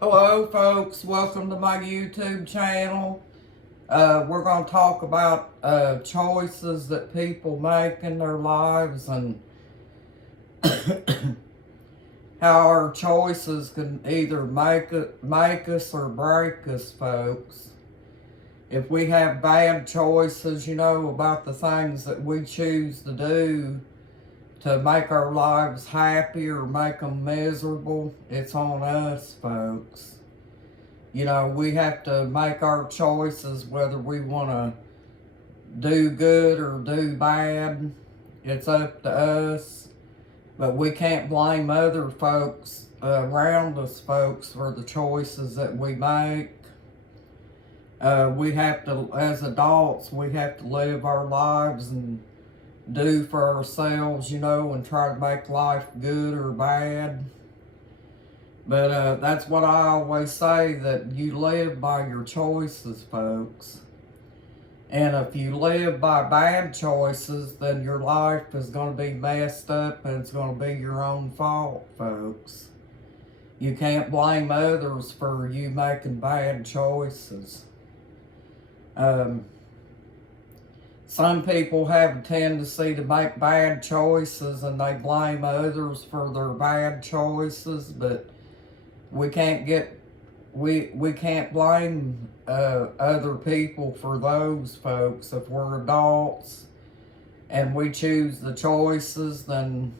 Hello, folks. Welcome to my YouTube channel. We're going to talk about choices that people make in their lives and how our choices can either make us or break us, folks. If we have bad choices, about the things that we choose to do to make our lives happy or make them miserable, it's on us, folks. We have to make our choices whether we want to do good or do bad. It's up to us. But we can't blame other folks around us, folks, for the choices that we make. We have to, as adults, we have to live our lives and do for ourselves, and try to make life good or bad. But that's what I always say, that you live by your choices, folks. And if you live by bad choices, then your life is going to be messed up and it's going to be your own fault, folks. You can't blame others for you making bad choices. Some people have a tendency to make bad choices and they blame others for their bad choices, but we can't blame other people for those, folks. If we're adults and we choose the choices, then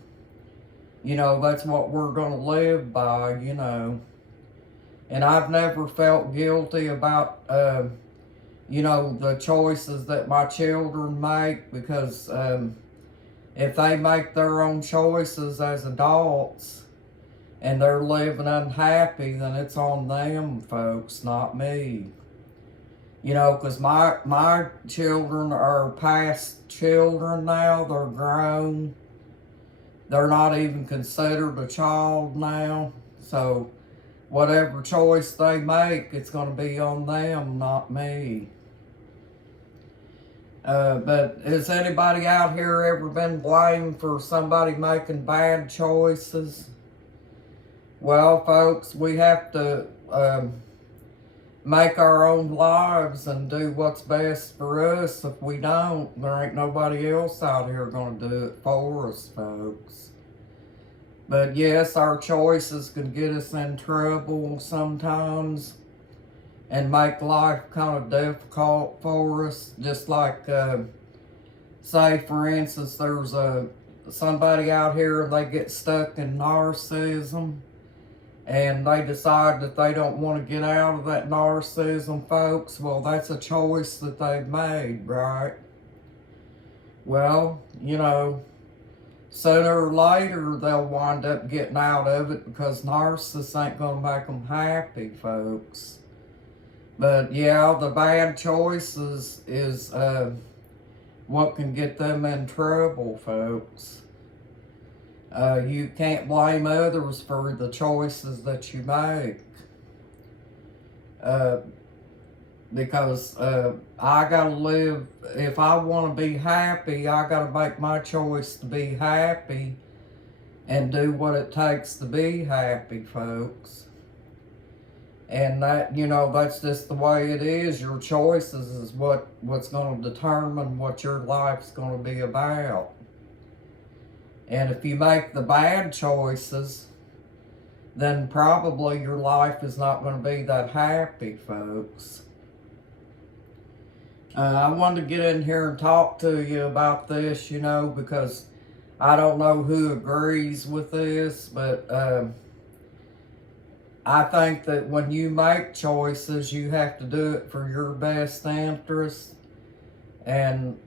that's what we're going to live by. And I've never felt guilty about the choices that my children make, because if they make their own choices as adults and they're living unhappy, then it's on them, folks, not me. Because my children are past children now. They're grown. They're not even considered a child now. So whatever choice they make, it's going to be on them, not me. But has anybody out here ever been blamed for somebody making bad choices? Well, folks, we have to make our own lives and do what's best for us. If we don't, there ain't nobody else out here going to do it for us, folks. But yes, our choices can get us in trouble sometimes and make life kind of difficult for us. Just like, say, for instance, there's somebody out here, they get stuck in narcissism. And they decide that they don't want to get out of that narcissism, folks. Well, that's a choice that they've made, right? Well, sooner or later they'll wind up getting out of it, because narcissists ain't going to make them happy, folks. But yeah, the bad choices is what can get them in trouble, folks. You can't blame others for the choices that you make. Because I gotta live, if I want to be happy, I gotta make my choice to be happy and do what it takes to be happy, folks. And that, that's just the way it is. Your choices is what's going to determine what your life's going to be about. And if you make the bad choices, then probably your life is not going to be that happy, folks. I wanted to get in here and talk to you about this, because I don't know who agrees with this, but I think that when you make choices, you have to do it for your best interest. And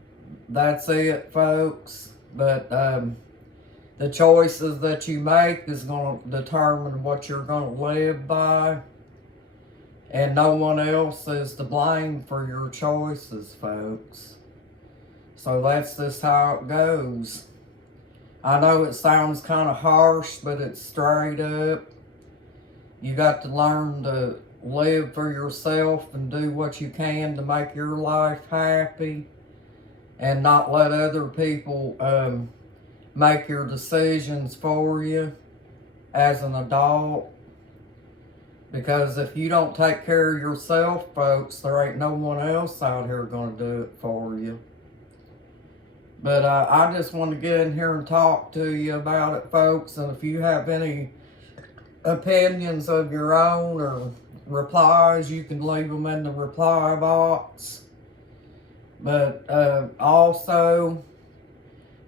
that's it, folks. But the choices that you make is going to determine what you're going to live by. And no one else is to blame for your choices, folks. So that's just how it goes. I know it sounds kind of harsh, but it's straight up. You got to learn to live for yourself and do what you can to make your life happy, and not let other people make your decisions for you as an adult. Because if you don't take care of yourself, folks, there ain't no one else out here going to do it for you. But I just want to get in here and talk to you about it, folks. And if you have any opinions of your own or replies, you can leave them in the reply box. But also,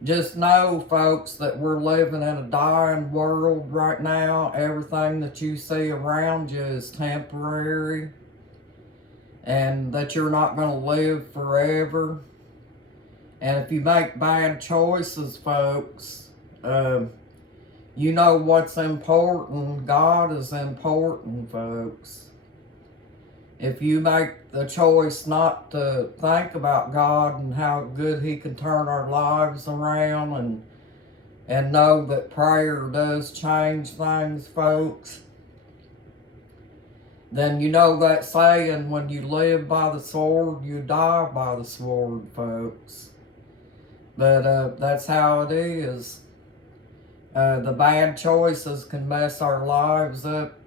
just know, folks, that we're living in a dying world right now. Everything that you see around you is temporary, and that you're not going to live forever. And if you make bad choices, folks, you know what's important. God is important, folks. If you make the choice not to think about God and how good He can turn our lives around, and know that prayer does change things, folks, then you know that saying, when you live by the sword, you die by the sword, folks. But that's how it is. The bad choices can mess our lives up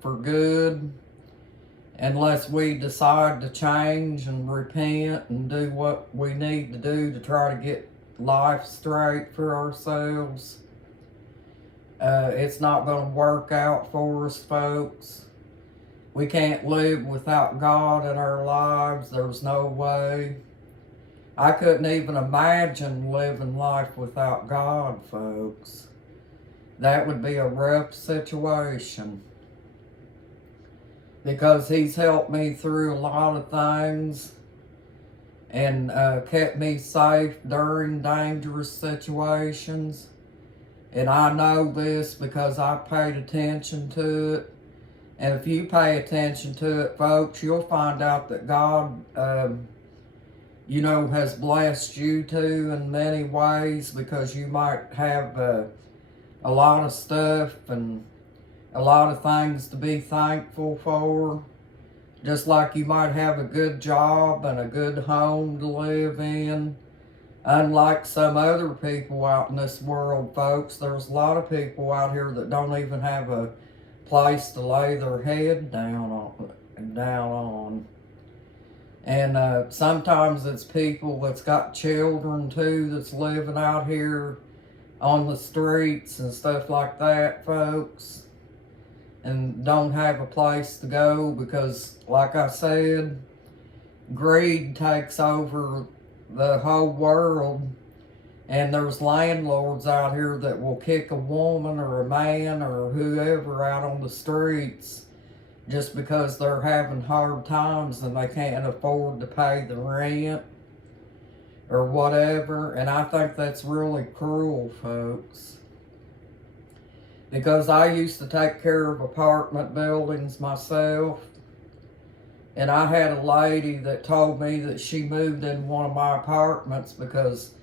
for good, unless we decide to change and repent and do what we need to do to try to get life straight for ourselves. It's not going to work out for us, folks. We can't live without God in our lives. There's no way. I couldn't even imagine living life without God, folks. That would be a rough situation. Because He's helped me through a lot of things, and kept me safe during dangerous situations. And I know this because I paid attention to it. And if you pay attention to it, folks, you'll find out that God has blessed you too in many ways, because you might have a lot of stuff and a lot of things to be thankful for. Just like you might have a good job and a good home to live in. Unlike some other people out in this world, folks, there's a lot of people out here that don't even have a place to lay their head down on. And sometimes it's people that's got children too that's living out here on the streets and stuff like that, folks, and don't have a place to go because, like I said, greed takes over the whole world. And there's landlords out here that will kick a woman or a man or whoever out on the streets just because they're having hard times and they can't afford to pay the rent or whatever. And I think that's really cruel, folks. Because I used to take care of apartment buildings myself. And I had a lady that told me that she moved in one of my apartments because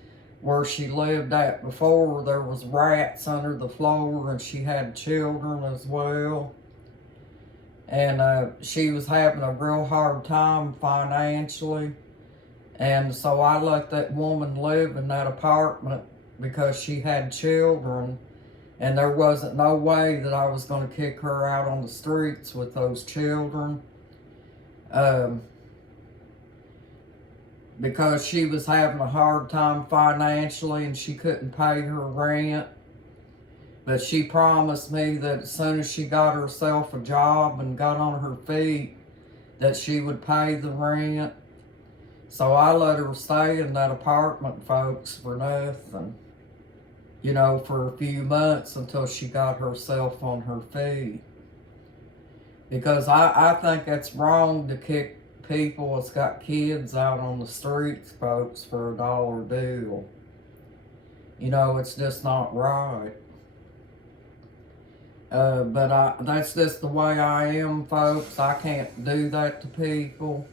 where she lived at before, there was rats under the floor, and she had children as well. And she was having a real hard time financially. And so I let that woman live in that apartment because she had children. And there wasn't no way that I was going to kick her out on the streets with those children. Because she was having a hard time financially and she couldn't pay her rent. But she promised me that as soon as she got herself a job and got on her feet, that she would pay the rent. So I let her stay in that apartment, folks, for nothing. For a few months until she got herself on her feet. Because I think it's wrong to kick people that's got kids out on the streets, folks, for $1 bill. It's just not right. But that's just the way I am, folks. I can't do that to people.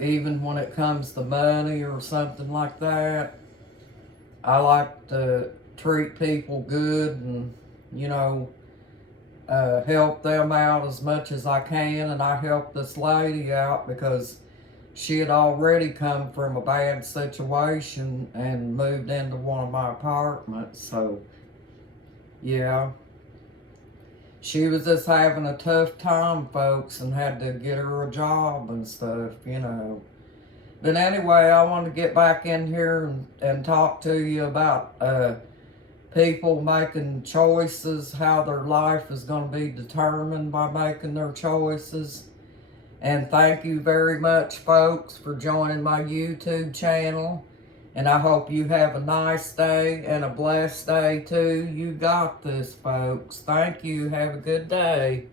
Even when it comes to money or something like that. I like to treat people good and, help them out as much as I can. And I helped this lady out because she had already come from a bad situation and moved into one of my apartments. So, yeah. she was just having a tough time, folks, and had to get her a job and stuff, you know. But anyway, I want to get back in here and talk to you about people making choices, how their life is going to be determined by making their choices. And thank you very much, folks, for joining my YouTube channel. And I hope you have a nice day and a blessed day, too. You got this, folks. Thank you. Have a good day.